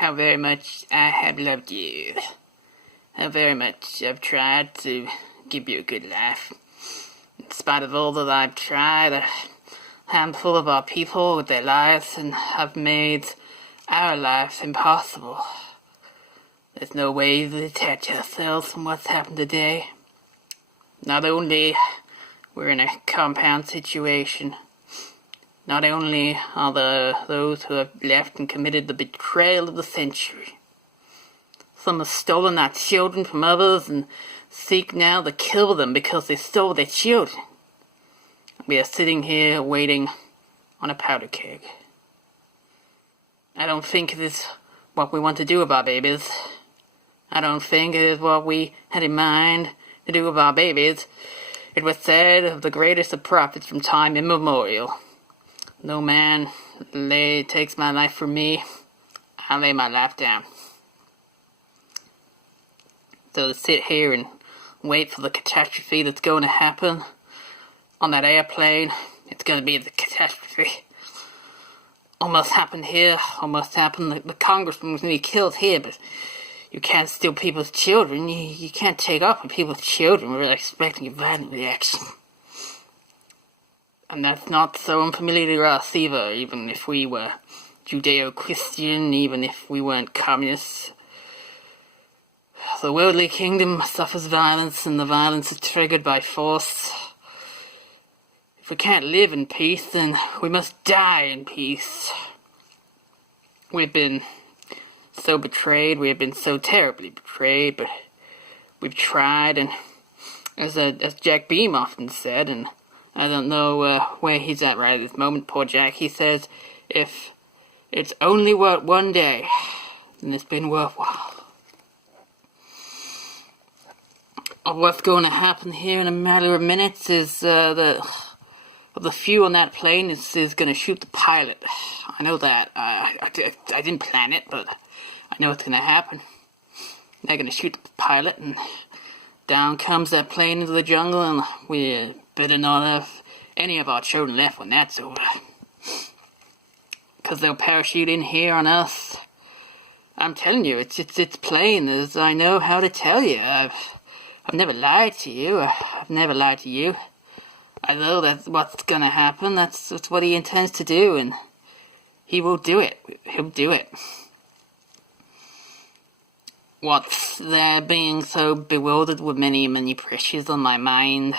how very much I have loved you. How very much I've tried to give you a good life. In spite of all that I've tried, a handful of our people with their lives and have made our lives impossible. There's no way to detach ourselves from what's happened today. Not only we're in a compound situation, not only are there those who have left and committed the betrayal of the century. Some have stolen our children from others and seek now to kill them because they stole their children. We are sitting here waiting on a powder keg. I don't think it is what we want to do with our babies. I don't think it is what we had in mind to do with our babies. It was said of the greatest of prophets from time immemorial. No man takes my life from me, I lay my life down. So to sit here and wait for the catastrophe that's going to happen on that airplane, it's going to be the catastrophe. Almost happened here, almost happened. The congressman was going to be killed here, but you can't steal people's children. You can't take off on people's children without expecting a violent reaction. And that's not so unfamiliar to us either, even if we were Judeo-Christian, even if we weren't communists. The worldly kingdom suffers violence, and the violence is triggered by force. If we can't live in peace, then we must die in peace. We've been so betrayed, we have been so terribly betrayed, but we've tried, and as Jack Beam often said, and I don't know where he's at right at this moment, poor Jack, he says, if it's only worth one day, then it's been worthwhile. What's going to happen here in a matter of minutes is the few on that plane is going to shoot the pilot. I know that. I didn't plan it, but I know it's going to happen. They're going to shoot the pilot, and down comes that plane into the jungle, and we better not have any of our children left when that's over. Because they'll parachute in here on us. I'm telling you, it's plain as I know how to tell you. I've never lied to you. I've never lied to you. I know that's what's gonna happen. That's what he intends to do, and he will do it. He'll do it. What's there being so bewildered with many pressures on my mind?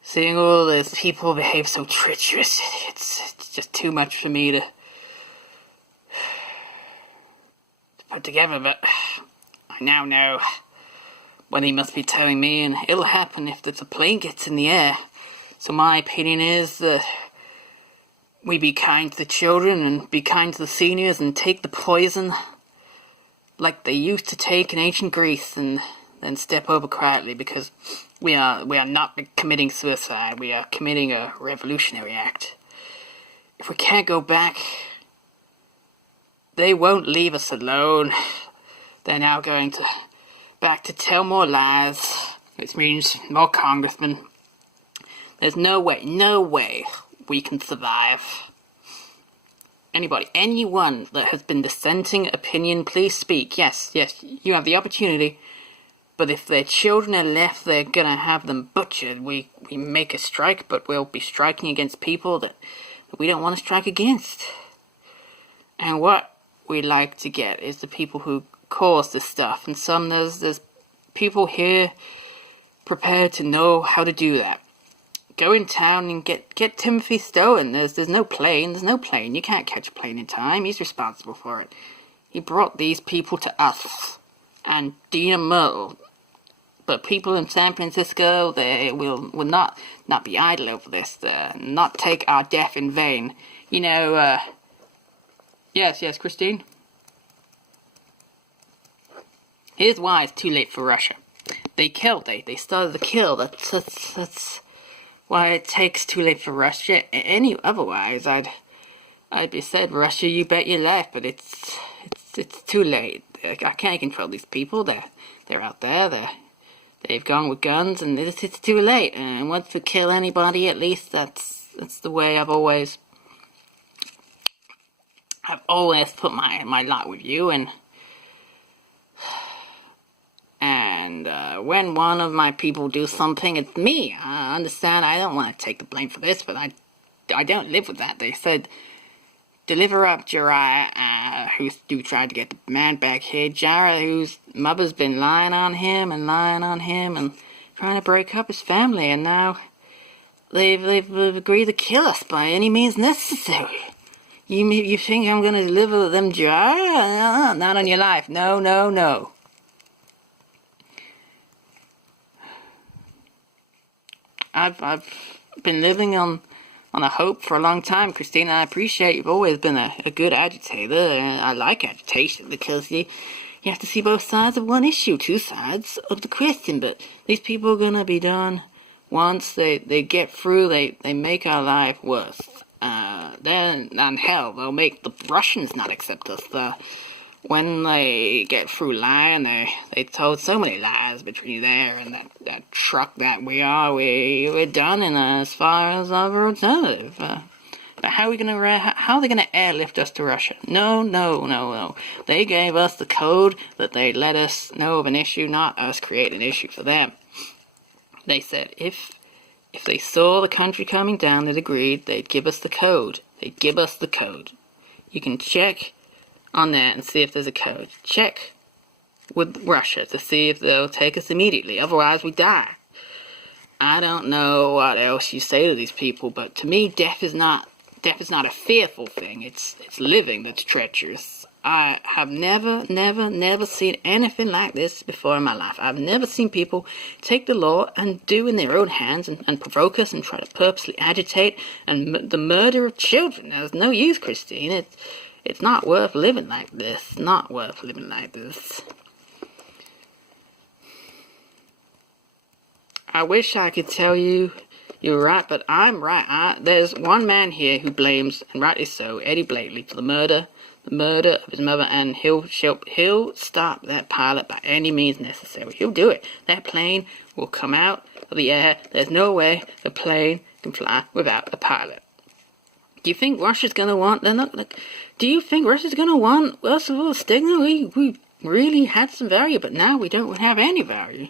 Seeing all those people behave so treacherous, it's just too much for me to put together, but I now know what he must be telling me, and it'll happen if the plane gets in the air. So my opinion is that we be kind to the children and be kind to the seniors and take the poison like they used to take in ancient Greece, and then step over quietly, because we are not committing suicide, we are committing a revolutionary act. If we can't go back, they won't leave us alone. They're now going back to tell more lies, which means more congressmen. There's no way we can survive. Anyone that has been dissenting opinion, please speak. Yes, you have the opportunity. But if their children are left, they're gonna have them butchered. We make a strike, but we'll be striking against people that we don't want to strike against. And what we like to get is the people who cause this stuff, and there's people here prepared to know how to do that. Go in town and get Timothy Stowen. There's no plane. You can't catch a plane in time. He's responsible for it. He brought these people to us and Dina Merle. But people in San Francisco, they will not be idle over this. Not take our death in vain. You know. Yes, Christine. Here's why it's too late for Russia. They started to kill. That's why it takes too late for Russia. Otherwise, I'd be said, Russia, you bet your life. But it's too late. I can't control these people. They're out there. They've gone with guns, and it's too late. And once we kill anybody, at least that's the way I've always I've always put my lot with you, and when one of my people do something, it's me. I understand. I don't want to take the blame for this, but I don't live with that. They said, deliver up Jiraiya, who tried to get the man back here. Jiraiya, whose mother's been lying on him and trying to break up his family, and now they've agreed to kill us by any means necessary. You think I'm gonna deliver them Jiraiya? Not on your life. No, no, no. I've been living on a hope for a long time, Christina. I appreciate you've always been a good agitator, and I like agitation because you have to see both sides of one issue, two sides of the question. But these people are gonna be done once they get through. They make our life worse. Then on hell, they'll make the Russians not accept us. When they get through lying, they told so many lies between there and that truck that we're done in as far as our alternative. But how are they gonna airlift us to Russia? No. They gave us the code that they let us know of an issue, not us create an issue for them. They said if they saw the country coming down, they'd agreed they'd give us the code. You can check on that and see if there's a code. Check with Russia to see if they'll take us immediately. Otherwise, we die. I don't know what else you say to these people, but to me, death is not a fearful thing. It's living that's treacherous. I have never seen anything like this before in my life. I've never seen people take the law and do in their own hands and provoke us and try to purposely agitate and the murder of children. There's no use, Christine. It's not worth living like this. Not worth living like this. I wish I could tell you you're right, but I'm right. There's one man here who blames, and rightly so, Eddie Blakely for the murder of his mother, and he'll stop that pilot by any means necessary. He'll do it. That plane will come out of the air. There's no way the plane can fly without a pilot. Do you think Russia's gonna want? Do you think Russia's gonna want? First of all, Stigma, we really had some value, but now we don't have any value.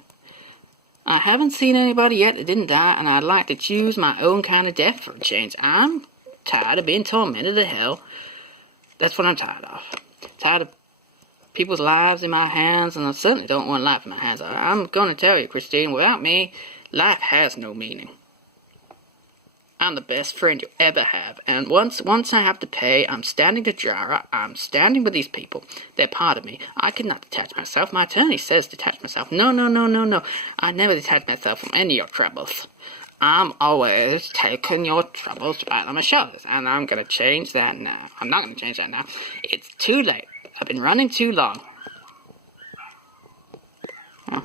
I haven't seen anybody yet that didn't die, and I'd like to choose my own kind of death for a change. I'm tired of being tormented to hell. That's what I'm tired of. Tired of people's lives in my hands, and I certainly don't want life in my hands. I'm going to tell you, Christine, without me, life has no meaning. I'm the best friend you'll ever have, and once I have to pay, I'm standing to Jiraiya. I'm standing with these people. They're part of me. I could not detach myself. My attorney says detach myself. No. I never detach myself from any of your troubles. I'm always taking your troubles right on my shoulders, and I'm going to change that now. I'm not going to change that now. It's too late. I've been running too long. Oh.